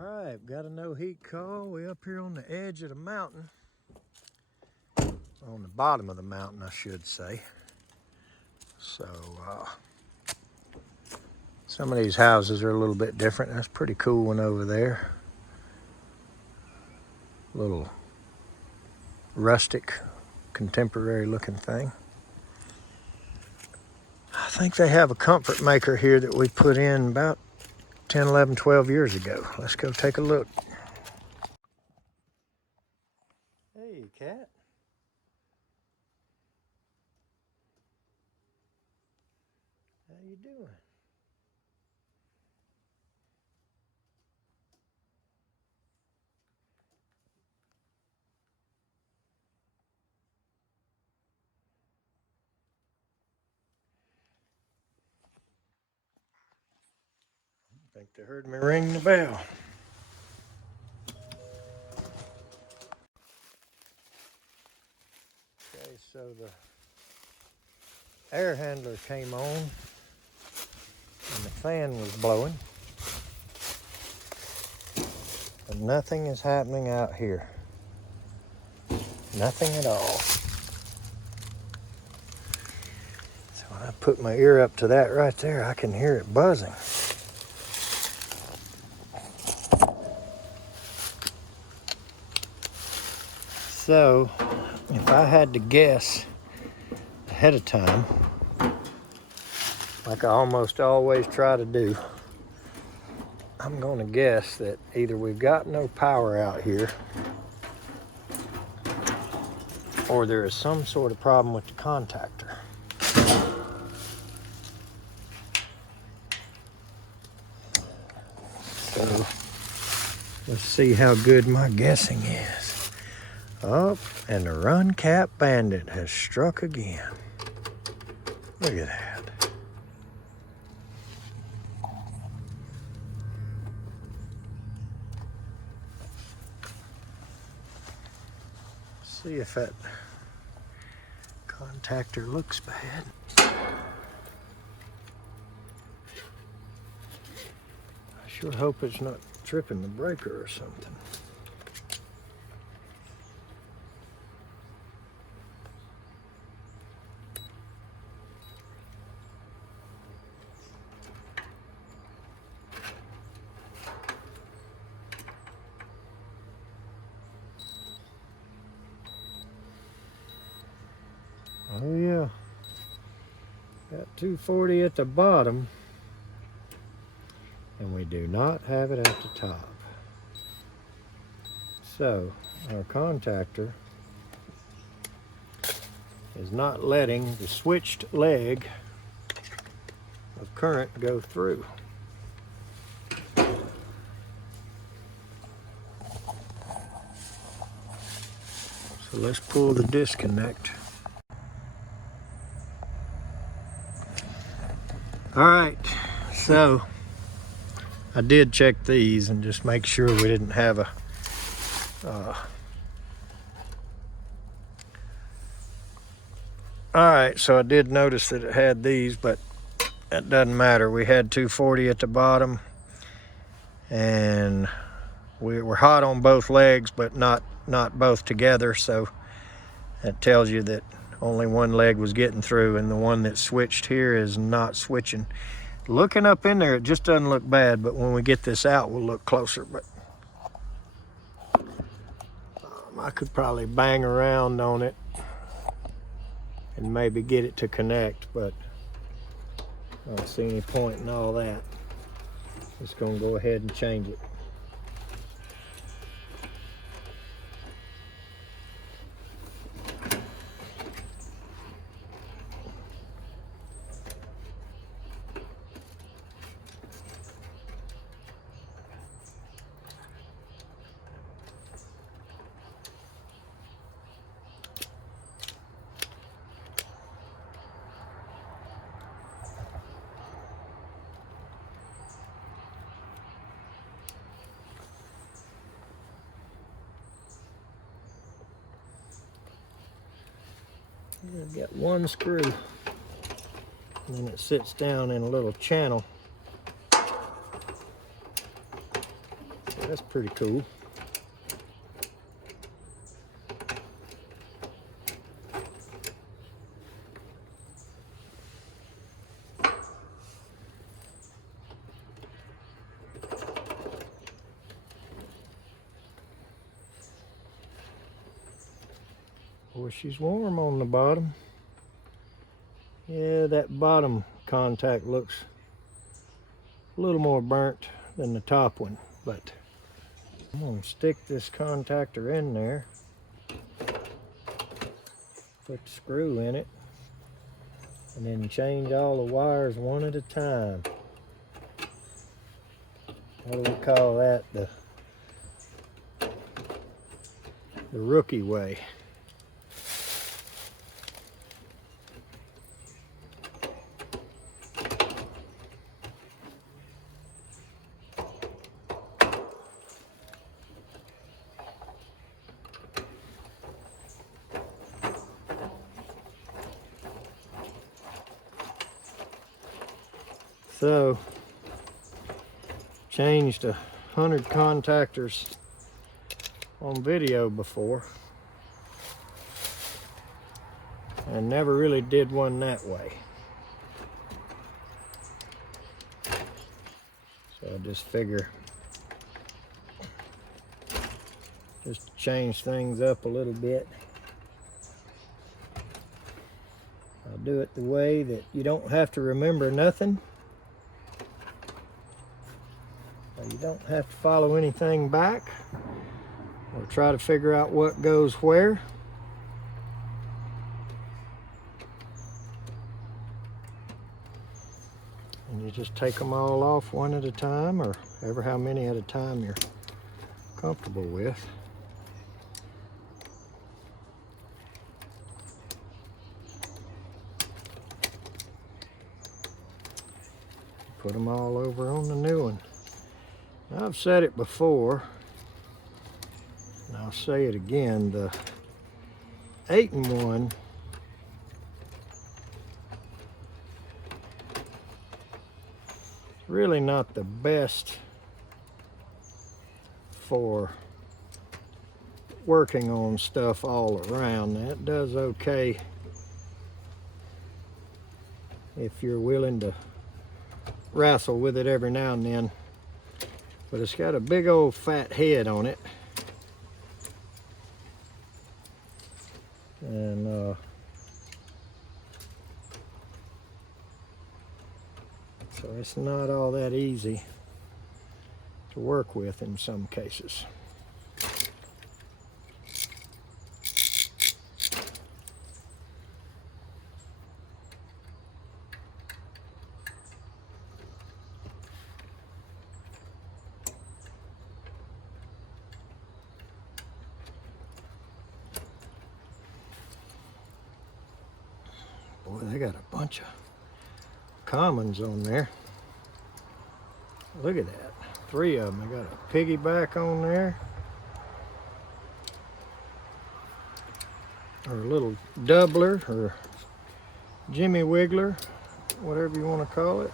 All right, got a no heat call. We're up here on the edge of the mountain. On the bottom of the mountain, I should say. So, some of these houses are a little bit different. That's a pretty cool one over there. Little rustic, contemporary looking thing. I think they have a comfort maker here that we put in about 10, 11, 12 years ago. Let's go take a look. Hey, cat. How you doing? I think they heard me ring the bell. Okay, so the air handler came on and the fan was blowing, but nothing is happening out here. Nothing at all. So when I put my ear up to that right there, I can hear it buzzing. So if I had to guess ahead of time, like I almost always try to do, I'm gonna guess that either we've got no power out here or there is some sort of problem with the contactor. So let's see how good my guessing is. Up, and the Run Cap Bandit has struck again. Look at that. See if that contactor looks bad. I sure hope it's not tripping the breaker or something. Oh yeah, got 240 at the bottom, and we do not have it at the top. So our contactor is not letting the switched leg of current go through. So let's pull the disconnect. All right, so I did check these and just make sure we didn't have a all right, so I did notice that it had these, but it doesn't matter. We had 240 at the bottom, and we were hot on both legs, but not both together, so that tells you that only one leg was getting through, and the one that switched here is not switching. Looking up in there, it just doesn't look bad, but when we get this out, we'll look closer. But I could probably bang around on it and maybe get it to connect, but I don't see any point in all that. Just gonna go ahead and change it. I've got one screw, and then it sits down in a little channel. So That's pretty cool. Boy, she's warm on the bottom. Yeah, that bottom contact looks a little more burnt than the top one, but I'm gonna stick this contactor in there, put the screw in it, and then change all the wires one at a time. What do we call that? The rookie way. So, changed 100 contactors on video before, and never really did one that way. So I just figure just to change things up a little bit. I'll do it the way that you don't have to remember nothing. You don't have to follow anything back or try to figure out what goes where. And you just take them all off one at a time, or ever how many at a time you're comfortable with. Put them all over on the new one. I've said it before, and I'll say it again, the 8-in-1 is really not the best for working on stuff all around. That does okay if you're willing to wrestle with it every now and then. But it's got a big old fat head on it. And so it's not all that easy to work with in some cases. Boy, they got a bunch of commons on there. Look at that. 3 of them. They got a piggyback on there. Or a little doubler, or Jimmy Wiggler, whatever you want to call it.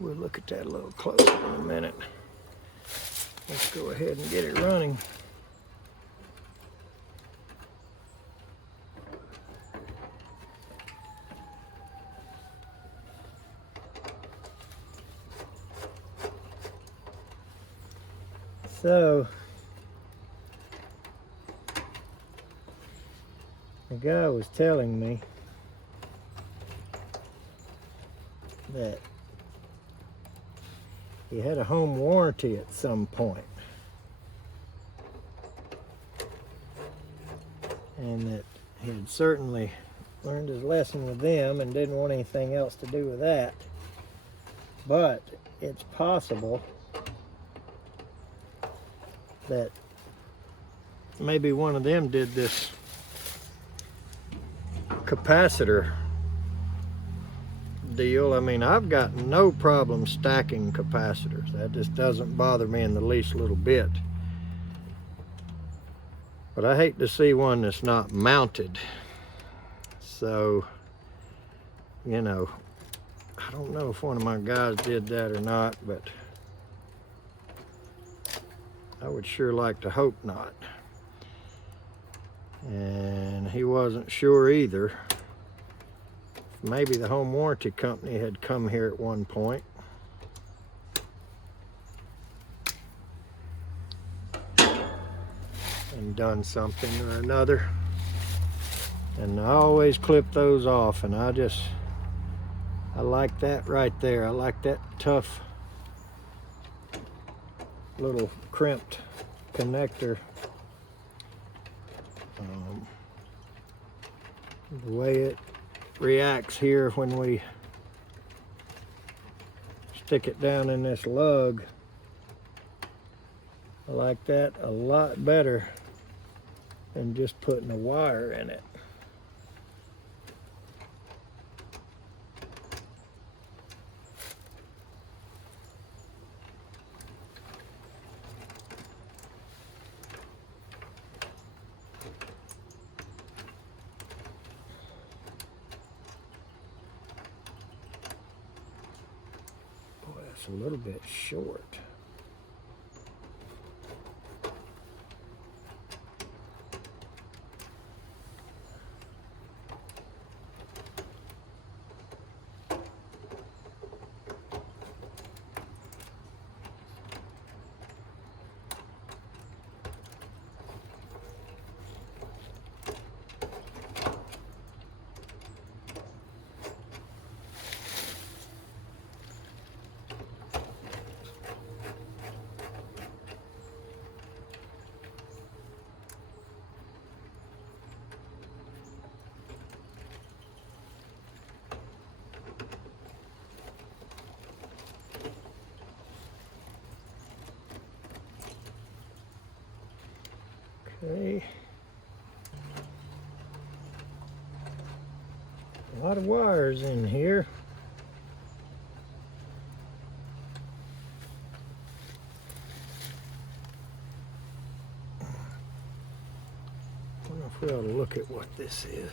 We'll look at that a little closer in a minute. Let's go ahead and get it running. So, the guy was telling me that he had a home warranty at some point, and that he had certainly learned his lesson with them and didn't want anything else to do with that. But it's possible that maybe one of them did this capacitor that deal. I mean, I've got no problem stacking capacitors. That just doesn't bother me in the least little bit. But I hate to see one that's not mounted. So, you know, I don't know if one of my guys did that or not, but I would sure like to hope not. And he wasn't sure either. Maybe the home warranty company had come here at one point. And done something or another. And I always clip those off, and I like that right there. I like that tough little crimped connector. The way it reacts here when we stick it down in this lug, I like that a lot better than just putting a wire in it. A little bit short. Okay. A lot of wires in here. I wonder if we ought to look at what this is.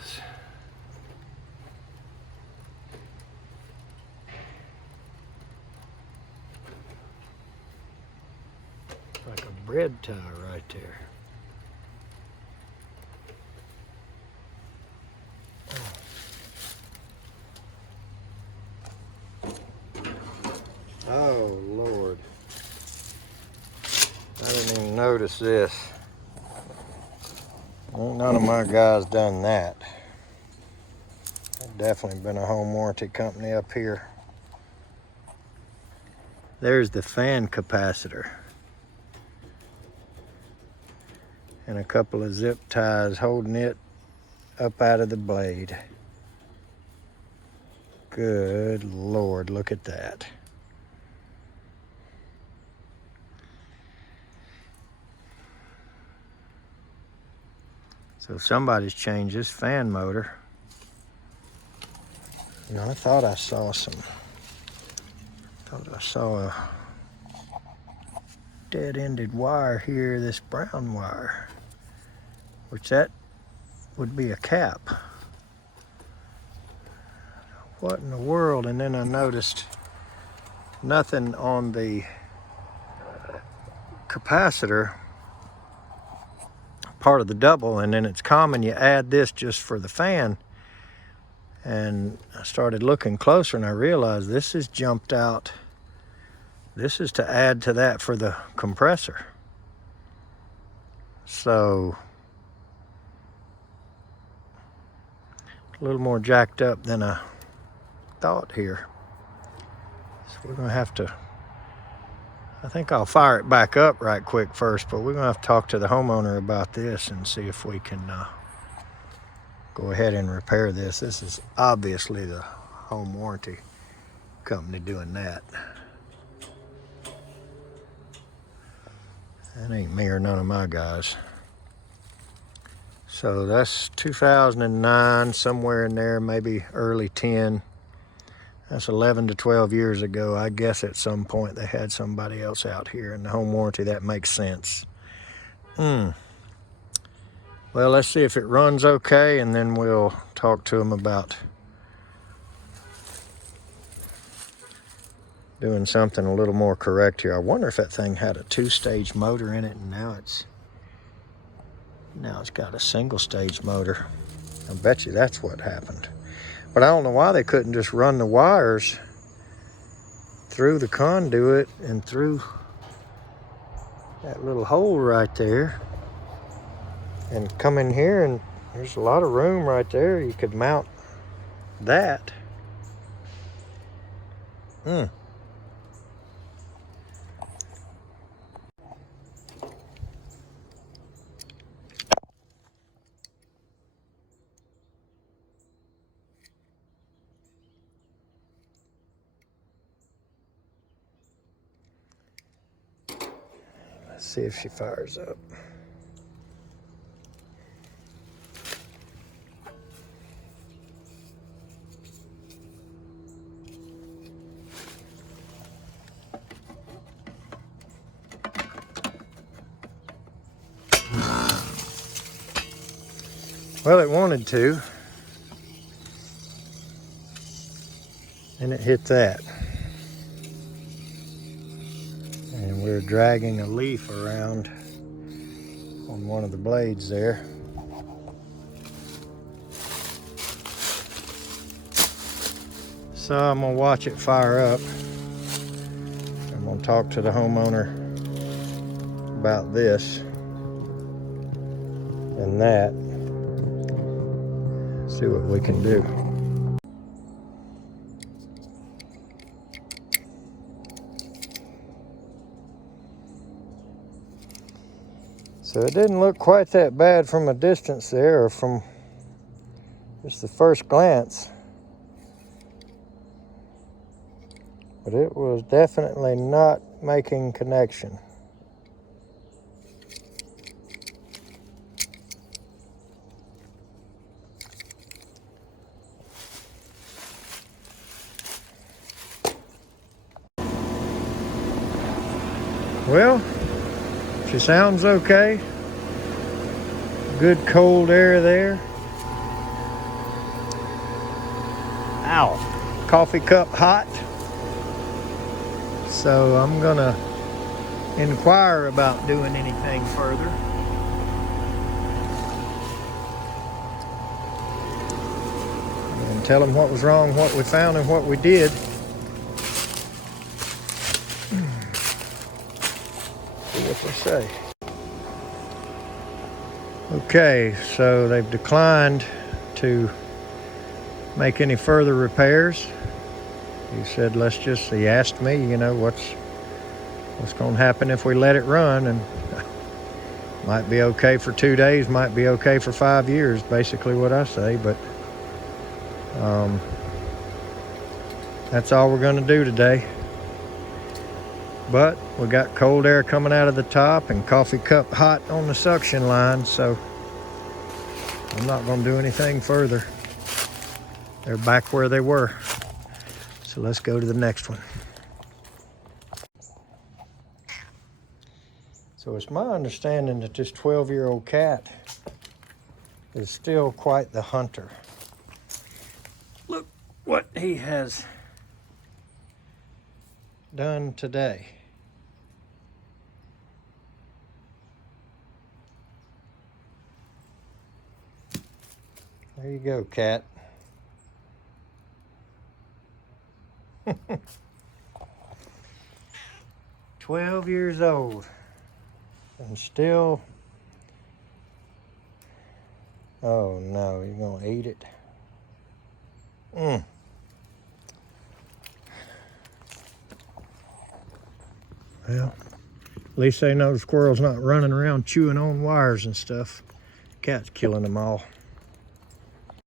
Like a bread tie right there. Oh, Lord. I didn't even notice this. Ain't none of my guys done that. Definitely been a home warranty company up here. There's the fan capacitor. And a couple of zip ties holding it up out of the blade. Good Lord, look at that. So somebody's changed this fan motor. You know, I thought I saw a dead-ended wire here, this brown wire, which that would be a cap. What in the world? And then I noticed nothing on the capacitor, part of the double, and then it's common you add this just for the fan. And I started looking closer and I realized this is jumped out. This is to add to that for the compressor. So a little more jacked up than I thought here. So we're gonna have to, I think I'll fire it back up right quick first, but we're gonna have to talk to the homeowner about this and see if we can go ahead and repair this. This is obviously the home warranty company doing that. That ain't me or none of my guys. So that's 2009, somewhere in there, maybe early 10. That's 11 to 12 years ago. I guess at some point they had somebody else out here in the home warranty. That makes sense. Well, let's see if it runs okay, and then we'll talk to them about doing something a little more correct here. I wonder if that thing had a 2-stage motor in it, and now it's got a single-stage motor. I bet you that's what happened. But I don't know why they couldn't just run the wires through the conduit and through that little hole right there and come in here, and there's a lot of room right there. You could mount that. Let's see if she fires up. Well, it wanted to, and it hit that. And we're dragging a leaf around on one of the blades there. So I'm gonna watch it fire up. I'm gonna talk to the homeowner about this and that. See what we can do. So it didn't look quite that bad from a distance there, or from just the first glance. But it was definitely not making connection. Well, she sounds okay. Good cold air there. Ow, coffee cup hot. So I'm gonna inquire about doing anything further. And tell them what was wrong, what we found, and what we did. See what they say. Okay, so they've declined to make any further repairs. He said, he asked me, you know, what's going to happen if we let it run, and might be okay for 2 days, might be okay for 5 years, basically what I say, but that's all we're going to do today. But we got cold air coming out of the top and coffee cup hot on the suction line, so I'm not going to do anything further. They're back where they were. So let's go to the next one. So it's my understanding that this 12-year-old cat is still quite the hunter. Look what he has done today. There you go, cat. 12 years old and still, oh no, you're gonna eat it. Well, at least they know the squirrel's not running around chewing on wires and stuff. Cat's killing them all.